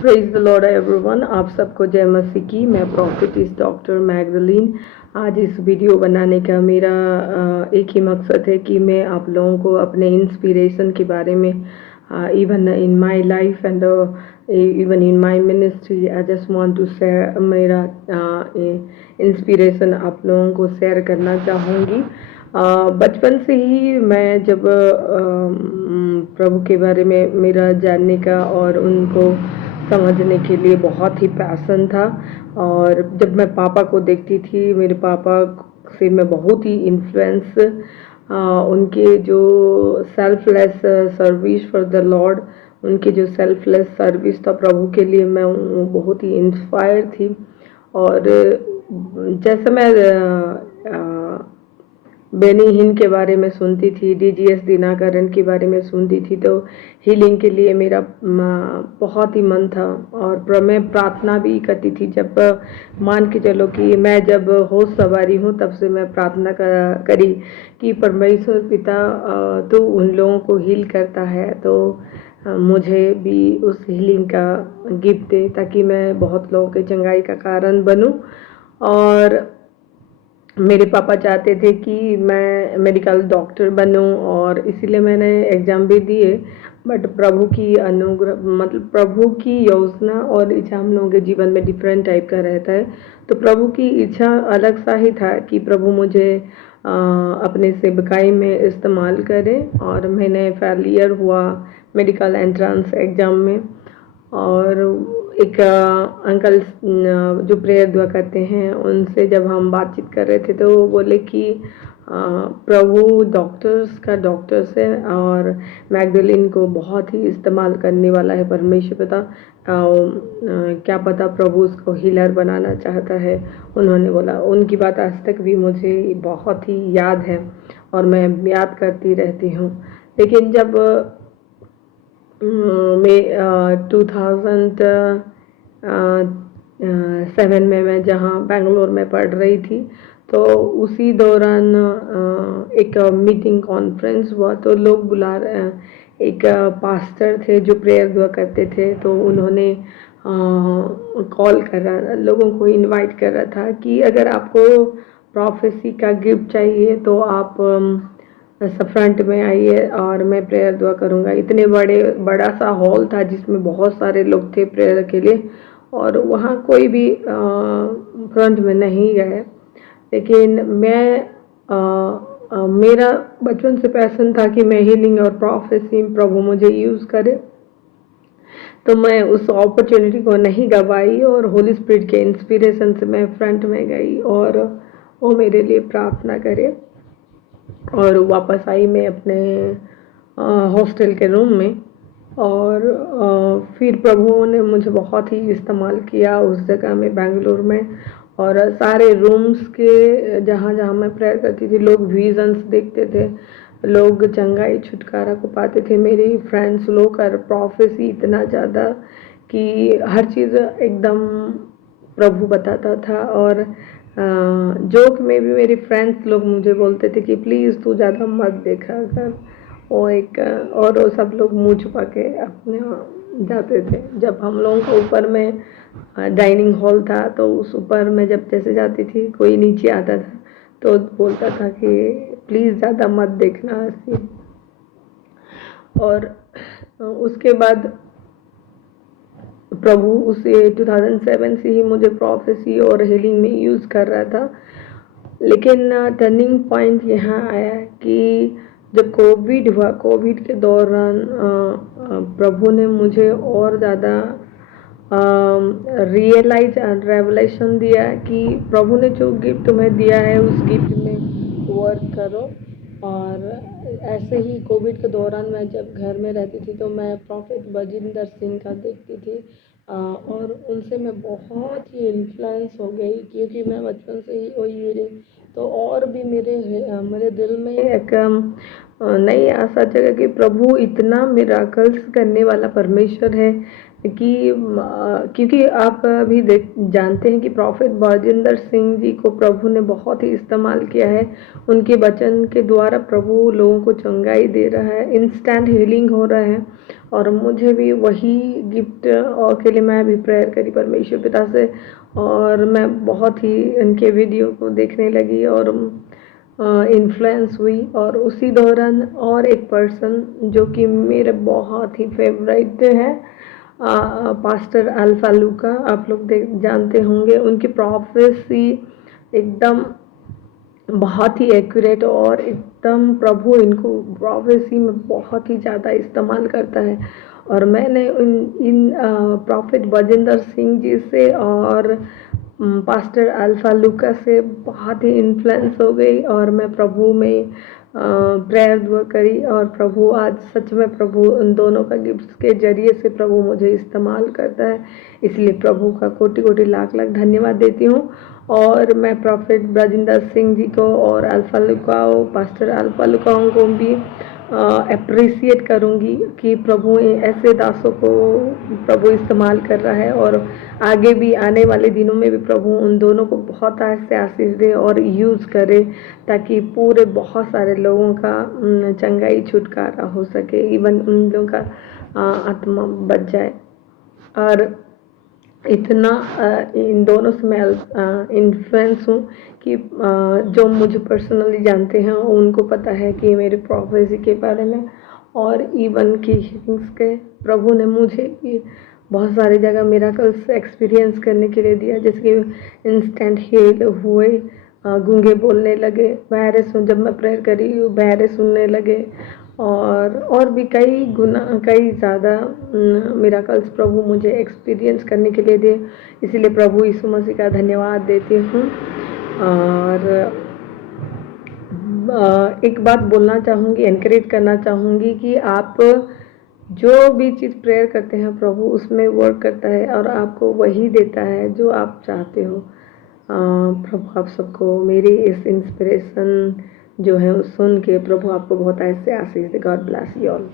Praise the Lord everyone. आप सबको जय मसीह की। मैं प्रॉफिटिस डॉक्टर मैगदलीन। आज इस वीडियो बनाने का मेरा एक ही मकसद है कि मैं आप लोगों को अपने इंस्पिरेशन के बारे में even in my life and even in my ministry I just want to share मेरा इंस्पिरेशन आप लोगों को शेयर करना चाहूँगी। बचपन से ही मैं जब प्रभु के बारे में मेरा जानने का और उनको समझने के लिए बहुत ही पैशन था। और जब मैं पापा को देखती थी, मेरे पापा से मैं बहुत ही इन्फ्लुएंस, उनके जो selfless service for the Lord, उनकी जो सेल्फलेस सर्विस था प्रभु के लिए, मैं बहुत ही इंस्पायर थी। और जैसे मैं बेनी हिन के बारे में सुनती थी, डीजीएस दिनाकरन के बारे में सुनती थी, तो हीलिंग के लिए मेरा बहुत ही मन था। और मैं प्रार्थना भी करती थी। जब मान के चलो कि मैं जब होश सवारी हूँ, तब से मैं प्रार्थना करी कि परमेश्वर पिता तो उन लोगों को हील करता है, तो मुझे भी उस हीलिंग का गिफ्ट दे, ताकि मैं बहुत लोगों के चंगाई का कारण बनूं। और मेरे पापा चाहते थे कि मैं मेडिकल डॉक्टर बनूं, और इसीलिए मैंने एग्ज़ाम भी दिए। बट प्रभु की अनुग्रह, मतलब प्रभु की योजना और इच्छा हम लोगों के जीवन में डिफरेंट टाइप का रहता है। तो प्रभु की इच्छा अलग सा ही था कि प्रभु मुझे अपने सेवकाई में इस्तेमाल करे। और मैंने फेलियर हुआ मेडिकल एंट्रेंस एग्ज़ाम में। और एक अंकल जो प्रेयर दुआ करते हैं, उनसे जब हम बातचीत कर रहे थे, तो वो बोले कि प्रभु डॉक्टर्स का डॉक्टर्स है और मैगदलीन को बहुत ही इस्तेमाल करने वाला है परमेश्वर पिता। क्या पता प्रभु उसको हीलर बनाना चाहता है, उन्होंने बोला। उनकी बात आज तक भी मुझे बहुत ही याद है और मैं याद करती रहती हूँ। लेकिन जब मैं 2007 में मैं जहाँ बेंगलोर में पढ़ रही थी, तो उसी दौरान एक मीटिंग कॉन्फ्रेंस हुआ। तो लोग बुला रहे, एक पास्टर थे जो प्रेयर दुआ करते थे, तो उन्होंने कॉल कर रहा, लोगों को इनवाइट कर रहा था कि अगर आपको प्रोफेसी का गिफ्ट चाहिए तो आप सब फ्रंट में आइए और मैं प्रेयर दुआ करूँगा। इतने बड़ा सा हॉल था जिसमें बहुत सारे लोग थे प्रेयर के लिए, और वहाँ कोई भी फ्रंट में नहीं गए। लेकिन मेरा बचपन से पैशन था कि मैं हीलिंग और प्रोफेसी प्रभु मुझे यूज़ करे, तो मैं उस अपॉर्चुनिटी को नहीं गवाई और होली स्पिरिट के इंस्पिरेशन से मैं फ्रंट में गई और वो मेरे लिए प्रार्थना करे। और वापस आई मैं अपने हॉस्टल के रूम में। और फिर प्रभुओं ने मुझे बहुत ही इस्तेमाल किया उस जगह में, बेंगलुरु में। और सारे रूम्स के जहाँ जहाँ मैं प्रेयर करती थी, लोग विजन्स देखते थे, लोग चंगाई छुटकारा को पाते थे, मेरे फ्रेंड्स लोग। और प्रोफेसी इतना ज़्यादा कि हर चीज़ एकदम प्रभु बताता था। और जोक में भी मेरे फ्रेंड्स लोग मुझे बोलते थे कि प्लीज़ तू ज़्यादा मत देखा कर। वो एक और वो सब लोग मुँह छुपा के अपने जाते थे। जब हम लोगों को ऊपर में डाइनिंग हॉल था, तो उस ऊपर में जब जैसे जाती थी, कोई नीचे आता था तो बोलता था कि प्लीज़ ज़्यादा मत देखना ऐसी। और उसके बाद प्रभु उसे 2007 से ही मुझे प्रोफेसी और हीलिंग में यूज़ कर रहा था। लेकिन टर्निंग पॉइंट यहाँ आया कि जब कोविड हुआ, कोविड के दौरान प्रभु ने मुझे और ज़्यादा रियलाइज एंड रेवलेशन दिया कि प्रभु ने जो गिफ्ट तुम्हें दिया है, उस गिफ्ट में वर्क करो। और ऐसे ही कोविड के दौरान मैं जब घर में रहती थी, तो मैं प्रॉफिट बजिंदर सिंह का देखती थी, और उनसे मैं बहुत ही इन्फ्लुएंस हो गई, क्योंकि मैं बचपन से ही वही रही। तो और भी मेरे दिल में एक नई आशा जगह कि प्रभु इतना मिराकल्स करने वाला परमेश्वर है। कि क्योंकि आप भी जानते हैं कि प्रॉफिट बलजिंदर सिंह जी को प्रभु ने बहुत ही इस्तेमाल किया है। उनके वचन के द्वारा प्रभु लोगों को चंगाई दे रहा है, इंस्टेंट हीलिंग हो रहा है। और मुझे भी वही गिफ्ट और के लिए मैं भी प्रेयर करी परमेश्वर पिता से, और मैं बहुत ही उनके वीडियो को देखने लगी और इन्फ्लुएंस हुई। और उसी दौरान और एक पर्सन जो कि मेरे बहुत ही फेवरेट है, पास्टर अल्फा लूका, आप लोग जानते होंगे। उनकी प्रोफेसी एकदम बहुत ही एक्यूरेट, और एकदम प्रभु इनको प्रोफेसी में बहुत ही ज़्यादा इस्तेमाल करता है। और मैंने इन प्रॉफिट बजिंदर सिंह जी से और पास्टर अल्फा लूका से बहुत ही इन्फ्लुएंस हो गई, और मैं प्रभु में प्रेयर दुआ करी। और प्रभु आज सच में प्रभु उन दोनों का गिफ्ट्स के जरिए से प्रभु मुझे इस्तेमाल करता है, इसलिए प्रभु का कोटि कोटि लाख लाख धन्यवाद देती हूँ। और मैं प्रॉफिट ब्रजिंदर सिंह जी को और अल्फा लुकाओ, पास्टर अल्फा लुकाओ को भी अप्रिसिएट करूँगी कि प्रभु ऐसे दासों को प्रभु इस्तेमाल कर रहा है, और आगे भी आने वाले दिनों में भी प्रभु उन दोनों को बहुत ऐसे आशीष दे और यूज़ करे, ताकि पूरे बहुत सारे लोगों का चंगाई छुटकारा हो सके, इवन उन लोगों का आत्मा बच जाए। और इतना इन दोनों से मैं इन्फ्लुएंस हूँ कि जो मुझे पर्सनली जानते हैं उनको पता है कि मेरे प्रोफेसी के बारे में, और इवन की हीलिंग्स के प्रभु ने मुझे बहुत सारी जगह मिरेकल्स एक्सपीरियंस करने के लिए दिया, जैसे कि इंस्टेंट हील हुए, गूंगे बोलने लगे, बहरे सुन, जब मैं प्रेयर करी बहरे सुनने लगे, और भी कई ज़्यादा मिरेकल्स प्रभु मुझे एक्सपीरियंस करने के लिए दिए, इसलिए प्रभु यीशु मसीह का धन्यवाद देती हूँ। और एक बात बोलना चाहूँगी, एनकरेज करना चाहूँगी कि आप जो भी चीज़ प्रेयर करते हैं प्रभु उसमें वर्क करता है, और आपको वही देता है जो आप चाहते हो। प्रभु आप सबको मेरी इस इंस्पिरेशन जो है सुन के प्रभु आपको बहुत ऐसे आशीष दे। God bless you all.